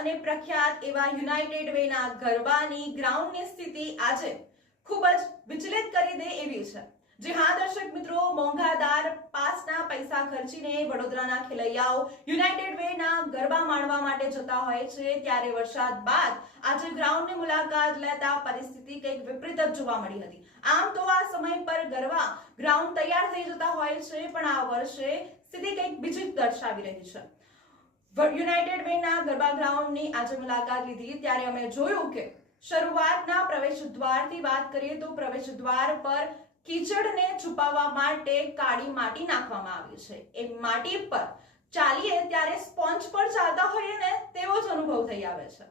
અને પ્રખ્યાત એવા યુનાઇટેડ વેના ગરબાની ગ્રાઉન્ડની સ્થિતિ આજે ખૂબ જ વિચલિત કરી દે એવી છે. જી હા, દર્શક મિત્રો, મોંઘાદાર પાસના પૈસા ખર્ચીને વડોદરાના ખેલૈયાઓ યુનાઇટેડ વેના ગરબા માણવા માટે જતા હોય છે. ત્યારે વરસાદ બાદ આજે ગ્રાઉન્ડની મુલાકાત લેતા પરિસ્થિતિ કંઈક વિપરીત જ જોવા મળી હતી. આમ તો આ સમય પર ગરબા ગ્રાઉન્ડ તૈયાર થઈ જતા હોય છે, પણ આ વર્ષે સ્થિતિ કંઈક બીજી દર્શાવી રહી છે. યુનાઇટેડ વેના ગરબા ગ્રાઉન્ડની આજે મુલાકાત લીધી. ત્યારે અમે જોયું કે શરૂઆતના પ્રવેશ દ્વારથી વાત કરીએ તો પ્રવેશ દ્વાર પર કીચડને છુપાવવા માટે કાળી માટી નાખવામાં આવી છે. એ માટી પર ચાલીએ ત્યારે સ્પોન્જ પર ચાલતા હોઈએ ને તેવો જ અનુભવ થઈ આવે છે.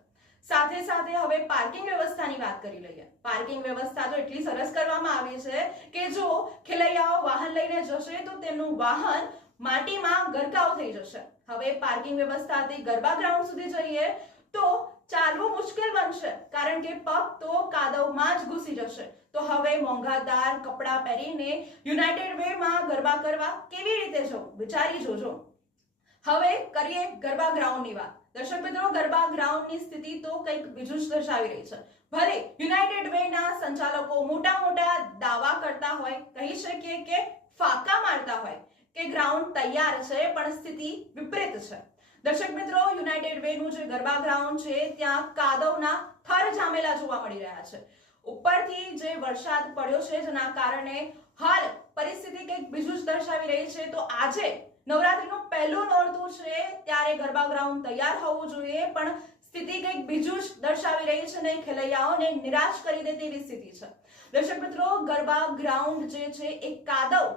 સાથે સાથે હવે પાર્કિંગ વ્યવસ્થાની વાત કરી લઈએ. પાર્કિંગ વ્યવસ્થા તો એટલી સરસ કરવામાં આવી છે કે જો ખેલૈયાઓ વાહન લઈને જશે તો તેમનું વાહન માટીમાં ગરકાવ થઈ જશે. હવે પાર્કિંગ વ્યવસ્થાથી ગરબા ગ્રાઉન્ડ સુધી જઈએ તો ચાલવું મુશ્કેલ બનશે, કારણ કે પગ તો કાદવમાં જ ઘૂસી જશે. તો હવે મોંઘાદાર કપડાં પહેરીને યુનાઇટેડ વેમાં ગરબા કરવા કેવી રીતે જવું? વિચારી જોજો. હવે કરીએ ગરબા ગ્રાઉન્ડની વાત. દર્શક મિત્રો, ગરબા ગ્રાઉન્ડની સ્થિતિ તો કંઈક બીજું જ દર્શાવી રહી છે. ભલે યુનાઇટેડ વેના સંચાલકો મોટા મોટા દાવા કરતા હોય, કહી શકીએ કે ફાકા મારતા હોય ગ્રાઉન્ડ તૈયાર છે, પણ સ્થિતિ વિપરીત છે. દર્શક મિત્રો યુનાઇટેડ વેનું જે ગરબા ગ્રાઉન્ડ છે, ત્યાં કાદવના થર જામેલા જોવા મળી રહ્યા છે. ઉપરથી જે વરસાદ પડ્યો છે, જેના કારણે હાલ પરિસ્થિતિ કંઈક બીજું જ દર્શાવી રહી છે, તો આજે નવરાત્રીનું પહેલું નોરતું છે, ત્યારે ગરબા ગ્રાઉન્ડ તૈયાર હોવું જોઈએ, પણ સ્થિતિ કંઈક બીજું જ દર્શાવી રહી છે ને ખેલૈયાઓને નિરાશ કરી દે તેવી સ્થિતિ છે. દર્શક મિત્રો, ગરબા ગ્રાઉન્ડ જે છે, એ કાદવ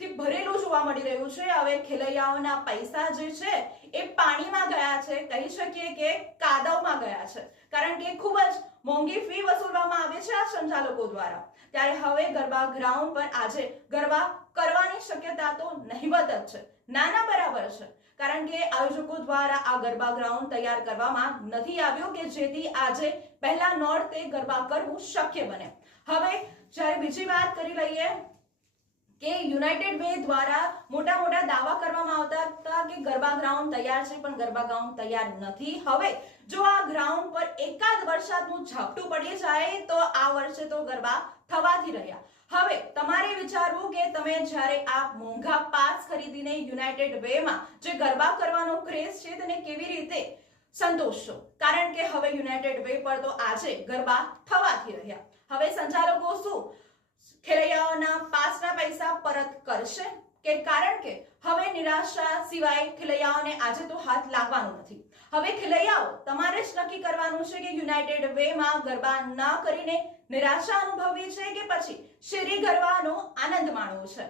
થી ભરેલું જોવા મળી રહ્યું છે. હવે ખેલૈયાઓના પૈસા જે છે એ પાણીમાં ગયા છે. કહી શકીએ કે કાદવમાં ગયા છે. કારણ કે ખૂબ જ મોંઘી ફી વસૂલવામાં આવે છે આ સંચાલકો દ્વારા. ત્યારે હવે ગરબા ગ્રાઉન્ડ પર આજે ગરબા કરવાની શક્યતા તો નહીવત જ છે. નાના બરાબર છે. કારણ કે આયોજકો દ્વારા આ ગરબા ગ્રાઉન્ડ તૈયાર કરવામાં નથી આવ્યો કે જેથી આજે પહેલા નોરતે ગરબા કરવું શક્ય બને. હવે જ્યારે બીજી વાત કરી લઈએ કે યુનાઇટેડ વે દ્વારા મોટા મોટા દાવા કરવામાં આવતા હતા કે ગરબા ગ્રાઉન્ડ તૈયાર છે, પણ ગરબા ગ્રાઉન્ડ તૈયાર નથી. હવે જો આ ગ્રાઉન્ડ પર એકાદ વરસાદનું ઝાપટું પડી જાય, તો આ વર્ષે તો ગરબા થવાથી રહ્યા. હવે તમારે વિચારવું કે તમે જ્યારે આ મોંઘા પાસ ખરીદીને યુનાઇટેડ વેમાં જે ગરબા કરવાનો ક્રેઝ છે, તેને કેવી રીતે સંતોષશો? કારણ કે હવે યુનાઇટેડ વે પર તો આજે ગરબા થવાથી રહ્યા. હવે સંચાલકો શું? પૈસા પરત કરશે? કે કારણ કે હવે નિરાશા સિવાય ખેલૈયાઓને આજે તો હાથ લાગવાનો નથી. હવે ખેલૈયાઓ, તમારે જ નક્કી કરવાનું છે કે યુનાઇટેડ વેમાં ગરબા ન કરીને નિરાશા અનુભવવી છે કે પછી શેરી ગરબાનો આનંદ માણવો છે?